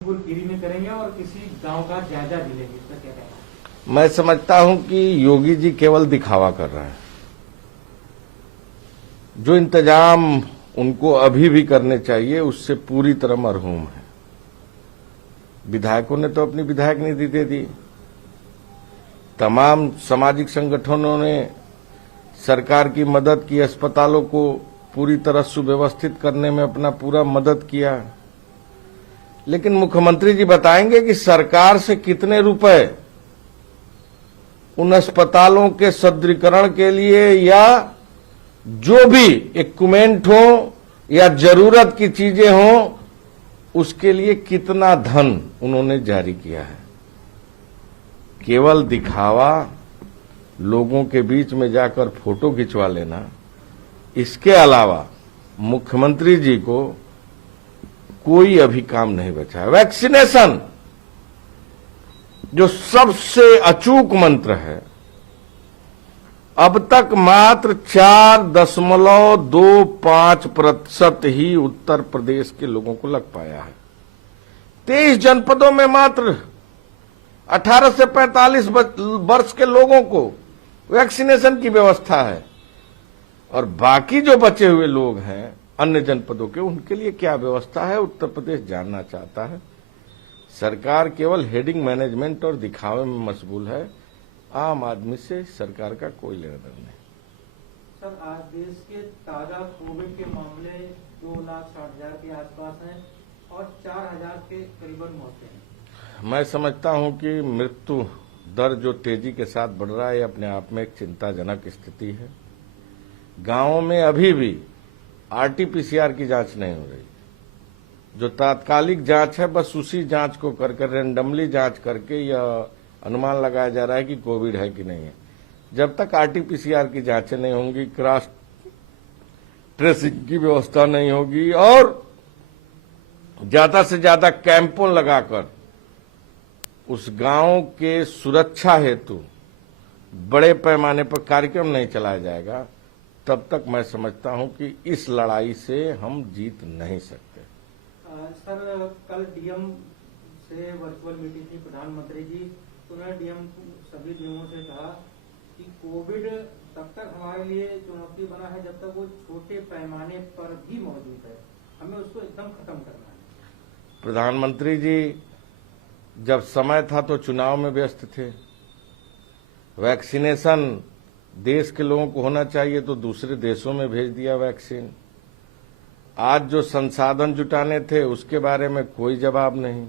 Free में करेंगे और किसी गांव का जायजा भी लेंगे, इसका क्या कहना है? मैं समझता हूं कि योगी जी केवल दिखावा कर रहे हैं। जो इंतजाम उनको अभी भी करने चाहिए उससे पूरी तरह मरहूम है। विधायकों ने तो अपनी विधायक निधि दे दी, तमाम सामाजिक संगठनों ने सरकार की मदद की, अस्पतालों को पूरी तरह सुव्यवस्थित करने में अपना पूरा मदद किया। लेकिन मुख्यमंत्री जी बताएंगे कि सरकार से कितने रुपए उन अस्पतालों के सुदृढ़ीकरण के लिए या जो भी इक्विपमेंट हो या जरूरत की चीजें हो उसके लिए कितना धन उन्होंने जारी किया है। केवल दिखावा, लोगों के बीच में जाकर फोटो खिंचवा लेना, इसके अलावा मुख्यमंत्री जी को कोई अभी काम नहीं बचा है। वैक्सीनेशन जो सबसे अचूक मंत्र है, अब तक मात्र 4.25% ही उत्तर प्रदेश के लोगों को लग पाया है। 23 जनपदों में मात्र 18 से 45 वर्ष के लोगों को वैक्सीनेशन की व्यवस्था है, और बाकी जो बचे हुए लोग हैं अन्य जनपदों के, उनके लिए क्या व्यवस्था है उत्तर प्रदेश जानना चाहता है। सरकार केवल हेडिंग मैनेजमेंट और दिखावे में मशगूल है। आम आदमी से सरकार का कोई लेना देना नहीं। सर, आज देश के ताजा कोविड के मामले 2,60,000 के आसपास हैं और 4,000 के करीबन मौतें हैं। मैं समझता हूं कि मृत्यु दर जो तेजी के साथ बढ़ रहा है, अपने आप में एक चिंताजनक स्थिति है। गांवों में अभी भी आरटीपीसीआर की जांच नहीं हो रही। जो तात्कालिक जांच है, बस उसी जांच को करके रैंडमली जांच करके यह अनुमान लगाया जा रहा है कि कोविड है कि नहीं है। जब तक आरटीपीसीआर की जांचें नहीं होंगी, क्रॉस ट्रेसिंग की व्यवस्था नहीं होगी और ज्यादा से ज्यादा कैंपों लगाकर उस गांव के सुरक्षा हेतु बड़े पैमाने पर कार्यक्रम नहीं चलाया जाएगा, तब तक मैं समझता हूं कि इस लड़ाई से हम जीत नहीं सकते। सर, कल डीएम से वर्चुअल मीटिंग थी प्रधानमंत्री जी, उन्होंने डीएम सभी डीएमओ से कहा कि कोविड तब तक हमारे लिए चुनौती बना है जब तक वो छोटे पैमाने पर भी मौजूद है, हमें उसको एकदम खत्म करना है। प्रधानमंत्री जी जब समय था तो चुनाव में व्यस्त थे। वैक्सीनेशन देश के लोगों को होना चाहिए तो दूसरे देशों में भेज दिया वैक्सीन। आज जो संसाधन जुटाने थे उसके बारे में कोई जवाब नहीं।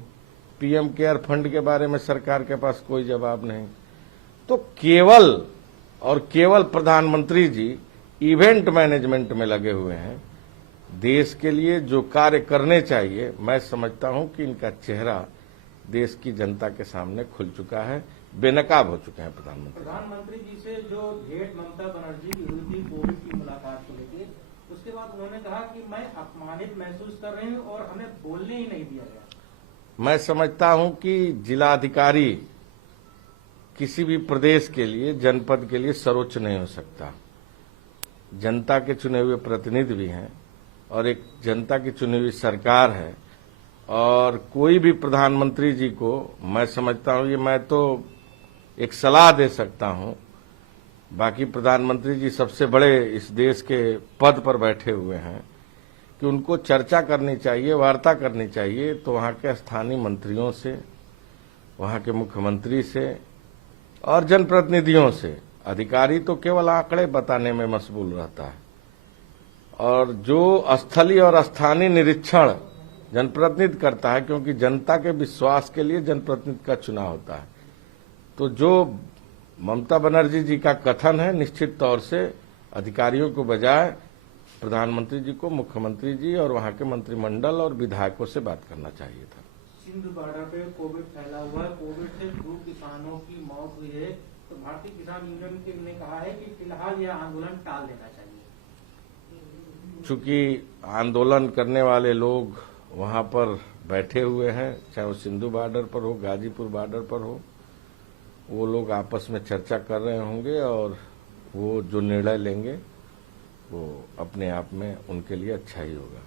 पीएम केयर फंड के बारे में सरकार के पास कोई जवाब नहीं। तो केवल और केवल प्रधानमंत्री जी इवेंट मैनेजमेंट में लगे हुए हैं। देश के लिए जो कार्य करने चाहिए, मैं समझता हूं कि इनका चेहरा देश की जनता के सामने खुल चुका है, बेनकाब हो चुके हैं प्रधानमंत्री जी से जो भेंट ममता बनर्जी की हुई थी कोविड की मुलाकात को लेकर, उसके बाद उन्होंने कहा कि मैं अपमानित महसूस कर रही हूं और हमें बोलने ही नहीं दिया गया। मैं समझता हूं कि जिलाधिकारी किसी भी प्रदेश के लिए, जनपद के लिए सर्वोच्च नहीं हो सकता। जनता के चुने हुए प्रतिनिधि भी हैं और एक जनता की चुनी हुई सरकार है, और कोई भी प्रधानमंत्री जी को मैं समझता हूं, ये मैं तो एक सलाह दे सकता हूं, बाकी प्रधानमंत्री जी सबसे बड़े इस देश के पद पर बैठे हुए हैं, कि उनको चर्चा करनी चाहिए, वार्ता करनी चाहिए तो वहां के स्थानीय मंत्रियों से, वहां के मुख्यमंत्री से और जनप्रतिनिधियों से। अधिकारी तो केवल आंकड़े बताने में मशगूल रहता है, और जो स्थलीय और स्थानीय निरीक्षण जनप्रतिनिधि करता है, क्योंकि जनता के विश्वास के लिए जनप्रतिनिधि का चुनाव होता है। तो जो ममता बनर्जी जी का कथन है, निश्चित तौर से अधिकारियों को बजाय प्रधानमंत्री जी को, मुख्यमंत्री जी और वहां के मंत्रिमंडल और विधायकों से बात करना चाहिए था। सिंधु बॉर्डर पे कोविड फैला हुआ है, कोविड से 2 किसानों की मौत हुई है, तो भारतीय किसान यूनियन ने कहा है कि फिलहाल यह आंदोलन टाल देना चाहिए। चूंकि आंदोलन करने वाले लोग वहां पर बैठे हुए हैं, चाहे वो सिंधु बॉर्डर पर हो, गाजीपुर बॉर्डर पर हो, वो लोग आपस में चर्चा कर रहे होंगे और वो जो निर्णय लेंगे वो अपने आप में उनके लिए अच्छा ही होगा।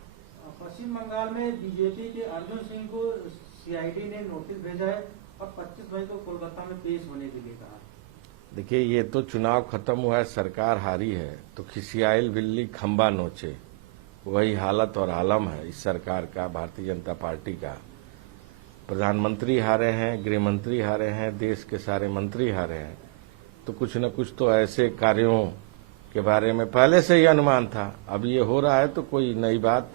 पश्चिम बंगाल में बीजेपी के अर्जुन सिंह को सीआईडी ने नोटिस भेजा है और 25 मई को कोलकाता में पेश होने के लिए कहा। देखिए, ये तो चुनाव खत्म हुआ है, सरकार हारी है, तो खिसियाइल बिल्ली खंबा नोचे, वही हालत और आलम है इस सरकार का, भारतीय जनता पार्टी का। प्रधानमंत्री हारे हैं, गृह मंत्री हारे हैं, देश के सारे मंत्री हारे हैं, तो कुछ न कुछ तो ऐसे कार्यों के बारे में पहले से ही अनुमान था। अब ये हो रहा है तो कोई नई बात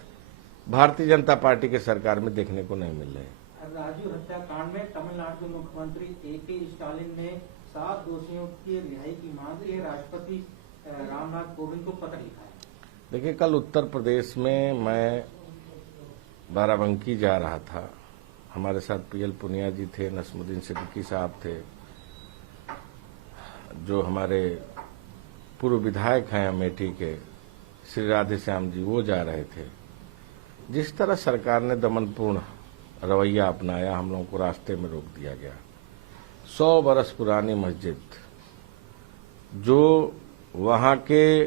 भारतीय जनता पार्टी के सरकार में देखने को नहीं मिल रही है। राजू हत्याकांड में तमिलनाडु के मुख्यमंत्री ए.के. स्टालिन ने 7 दोषियों की रिहाई की मांग की। राष्ट्रपति रामनाथ कोविंद को पत्र लिखा है। देखिए, कल उत्तर प्रदेश में मैं बाराबंकी जा रहा था, हमारे साथ पीएल पुनिया जी थे, नसमुद्दीन सिद्दीकी साहब थे, जो हमारे पूर्व विधायक हैं अमेठी के श्री राधेश्याम जी, वो जा रहे थे। जिस तरह सरकार ने दमनपूर्ण रवैया अपनाया, हम लोगों को रास्ते में रोक दिया गया। 100 बरस पुरानी मस्जिद जो वहां के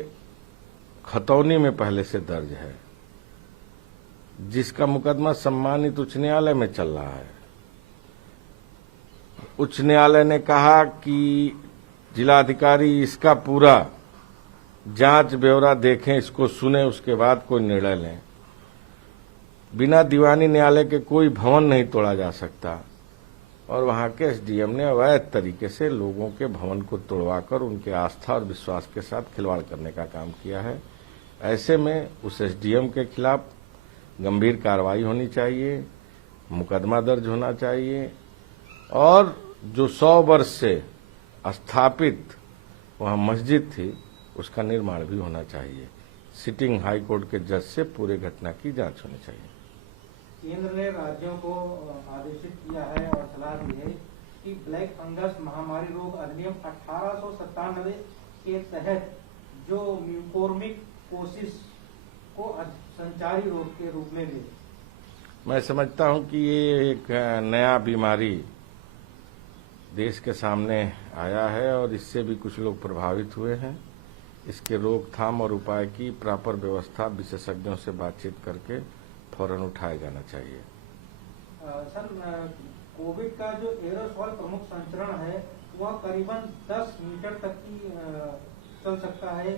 खतौनी में पहले से दर्ज है, जिसका मुकदमा सम्मानित उच्च न्यायालय में चल रहा है। उच्च न्यायालय ने कहा कि जिलाधिकारी इसका पूरा जांच ब्यौरा देखें, इसको सुने, उसके बाद कोई निर्णय लें। बिना दीवानी न्यायालय के कोई भवन नहीं तोड़ा जा सकता, और वहां के एसडीएम ने अवैध तरीके से लोगों के भवन को तोड़वाकर उनके आस्था और विश्वास के साथ खिलवाड़ करने का काम किया है। ऐसे में उस एसडीएम के खिलाफ गंभीर कार्रवाई होनी चाहिए, मुकदमा दर्ज होना चाहिए, और जो 100 वर्ष से स्थापित वहां मस्जिद थी उसका निर्माण भी होना चाहिए। सिटिंग हाई कोर्ट के जज से पूरे घटना की जांच होनी चाहिए। केंद्र ने राज्यों को आदेशित किया है और सलाह दी है कि ब्लैक फंगस महामारी रोग अधिनियम 1897 के तहत जो म्यूकोरमिकोसिस को संचारी रोग के रूप में ले। मैं समझता हूं कि ये एक नया बीमारी देश के सामने आया है और इससे भी कुछ लोग प्रभावित हुए हैं। इसके रोकथाम और उपाय की प्रॉपर व्यवस्था विशेषज्ञों से बातचीत करके फौरन उठाया जाना चाहिए। सर, कोविड का जो एरोसॉल प्रमुख संचरण है वह करीबन 10 मीटर तक की चल सकता है,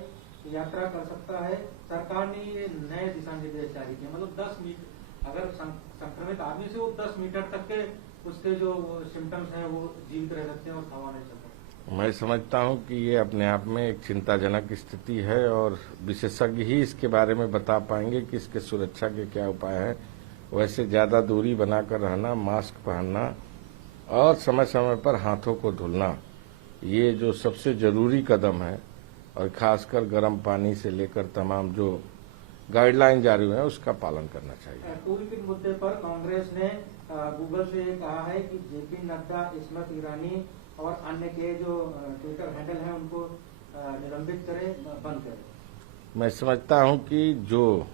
यात्रा कर सकता है। सरकार ने ये नए दिशा निर्देश जारी किए, मतलब 10 मीटर, अगर संक्रमित आदमी से वो 10 मीटर तक के उसके जो सिम्टम्स हैं वो जीवित रह सकते हैं और हवा नहीं सकते। मैं समझता हूं कि ये अपने आप में एक चिंताजनक स्थिति है और विशेषज्ञ ही इसके बारे में बता पाएंगे कि इसके सुरक्षा के क्या उपाय हैं। वैसे ज्यादा दूरी बनाकर रहना, मास्क पहनना और समय समय पर हाथों को धुलना, ये जो सबसे जरूरी कदम है, और खासकर गर्म पानी से लेकर तमाम जो गाइडलाइन जारी हुए हैं उसका पालन करना चाहिए। टूल किट मुद्दे पर कांग्रेस ने गूगल से कहा है कि जेपी नड्डा, स्मृति ईरानी और अन्य के जो ट्विटर हैंडल हैं उनको निलंबित करें, बंद करें। मैं समझता हूं कि जो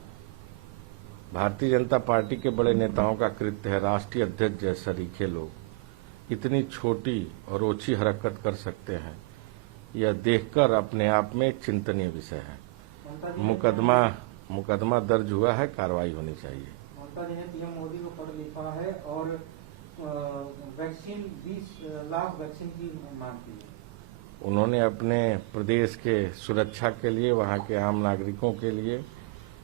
भारतीय जनता पार्टी के बड़े नेताओं का कृत्य है, राष्ट्रीय अध्यक्ष जैसे सरीखे लोग इतनी छोटी और ओछी हरकत कर सकते हैं, यह देखकर अपने आप में एक चिंतनीय विषय है। मुकदमा दर्ज हुआ है, कार्रवाई होनी चाहिए। ममता जी ने पीएम मोदी को पत्र लिखा है और वैक्सीन 20 लाख वैक्सीन की मांग की है। उन्होंने अपने प्रदेश के सुरक्षा के लिए, वहां के आम नागरिकों के लिए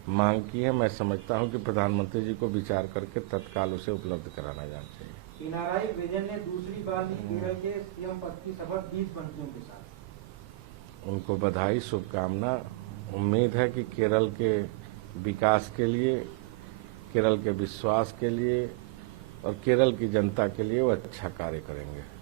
मांग की है। मैं समझता हूं कि प्रधानमंत्री जी को विचार करके तत्काल उसे उपलब्ध कराना जाना चाहिए। पिनाराई विजयन ने दूसरी बार ली केरल के सीएम पद की शपथ 20 मंत्रियों के साथ। उनको बधाई, शुभकामना। उम्मीद है कि केरल के विकास के लिए, केरल के विश्वास के लिए और केरल की जनता के लिए वो अच्छा कार्य करेंगे।